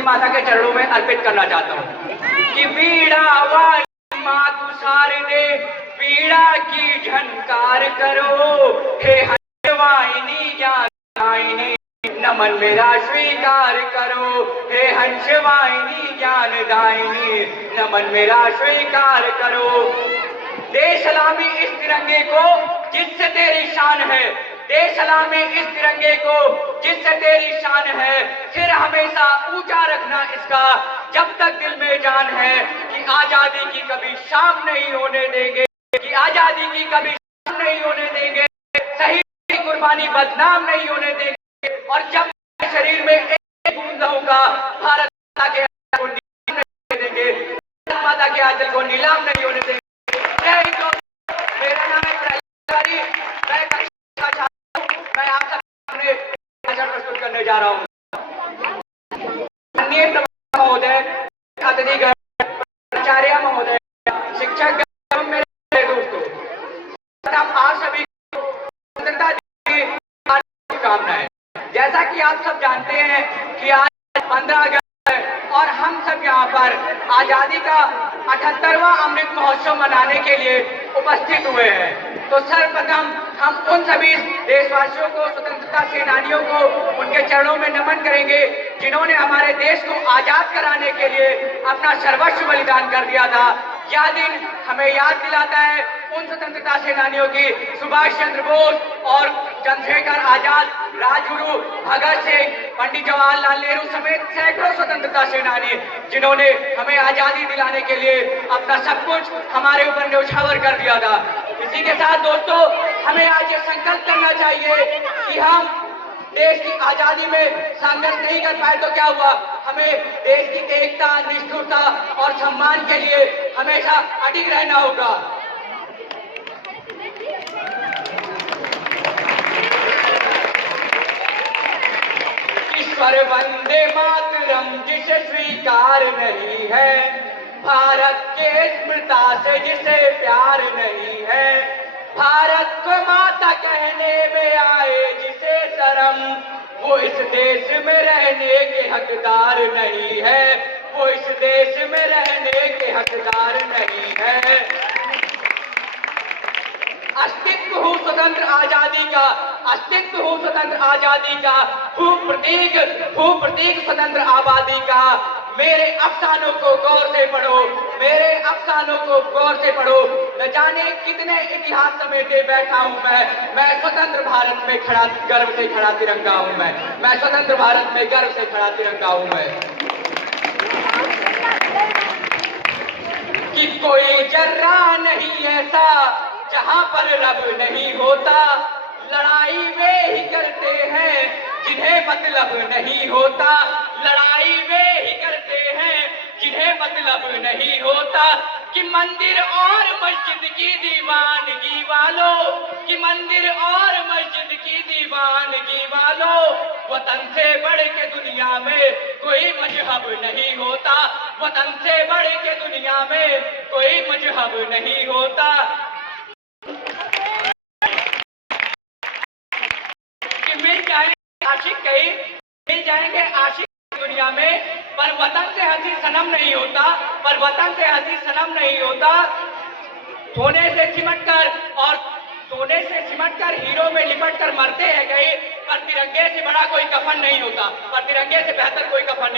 धरती माता के चरणों में अर्पित करना चाहता हूँ कि पीड़ा वाली माँ तू शारदे पीड़ा की झनकार करो, हे हंसवाहिनी ज्ञानदायिनी नमन मेरा स्वीकार करो, हे हंसवाहिनी ज्ञानदायिनी नमन मेरा स्वीकार करो। दे सलामी इस तिरंगे को जिससे तेरी शान है, दे सलामी इस तिरंगे को जिससे तेरी शान है, फिर हमेशा ऊंचा रखना इसका जब तक दिल में जान है, कि आजादी की कभी शाम नहीं होने देंगे, कि आजादी की कभी शाम नहीं होने देंगे, शहीद की कुर्बानी बदनाम नहीं होने देंगे, और जब शरीर में एक बूंद होगा भारत माता के आंचल को नीलाम नहीं देंगे, भारत माता के आंचल को नीलाम नहीं होने देंगे। मेरा नाम है तिवारी, मैं कक्षा छात्र हूं, मैं आप सब सामने भाषण प्रस्तुत करने जा रहा हूँ। माननीय महोदय, अतिथिगण, प्राचार्य महोदय, शिक्षक एवं मेरे दोस्तों, आप सभी को स्वतंत्रता दिवस की शुभकामनाएं। जैसा कि आप सब जानते हैं कि आज 15 अगस्त है और हम सब यहाँ पर आजादी का 78वां अमृत महोत्सव मनाने के लिए उपस्थित हुए हैं। तो सर्वप्रथम हम उन सभी देशवासियों को, स्वतंत्रता सेनानियों को उनके चरणों में नमन करेंगे जिन्होंने हमारे देश को आजाद कराने के लिए अपना सर्वस्व बलिदान कर दिया था। यह दिन हमें याद दिलाता है उन स्वतंत्रता सेनानियों की, सुभाष चंद्र बोस और चंद्रशेखर आजाद, राजगुरु भगत सिंह, पंडित जवाहरलाल नेहरू समेत सैकड़ों स्वतंत्रता सेनानी जिन्होंने हमें आजादी दिलाने के लिए अपना सब कुछ हमारे ऊपर न्यौछावर कर दिया था। इसी के साथ दोस्तों, हमें आज ये संकल्प करना चाहिए कि हम देश की आजादी में संघर्ष नहीं कर पाए तो क्या हुआ, हमें देश की एकता, निष्ठुरता और सम्मान के लिए हमेशा अडिग रहना होगा। ईश्वर वंदे मातरम जिसे स्वीकार नहीं है, भारत के स्मृता से जिसे प्यार नहीं है, भारत को माता कहने में आए जिसे शर्म, वो इस देश में रहने के हकदार नहीं है, वो इस देश में रहने के हकदार नहीं है। अस्तित्व हो स्वतंत्र आजादी का, अस्तित्व हो स्वतंत्र आजादी का, भू प्रतीक स्वतंत्र आबादी का। मेरे अफसानों को गौर से पढ़ो, मेरे अफसानों को गौर से पढ़ो, न जाने कितने इतिहास समेटे बैठा हूं मैं स्वतंत्र भारत में खड़ा, गर्व से खड़ा तिरंगा हूं मैं स्वतंत्र भारत में गर्व से खड़ा तिरंगा हूं मैं। कि कोई जर्रा नहीं ऐसा जहां पर रब नहीं होता, लड़ाई वे ही करते हैं जिन्हें मतलब नहीं होता, लड़ाई वे ही करते हैं जिन्हें मतलब नहीं होता। कि मंदिर और मस्जिद की दीवानगी वालों, कि मंदिर और मस्जिद की दीवानगी वालों, वतन से बढ़ के दुनिया में कोई मजहब नहीं होता, वतन से बढ़ के दुनिया में कोई मजहब नहीं होता। कि मिल जाएंगे आशिक दुनिया में, पर वतन से हंसी सनम नहीं होता, पर वतन से हंसी सनम नहीं होता। सोने से सिमट कर हीरो में लिपट कर मरते हैं कहीं, पर तिरंगे से बड़ा कोई कफन नहीं होता, पर तिरंगे से बेहतर कोई कफन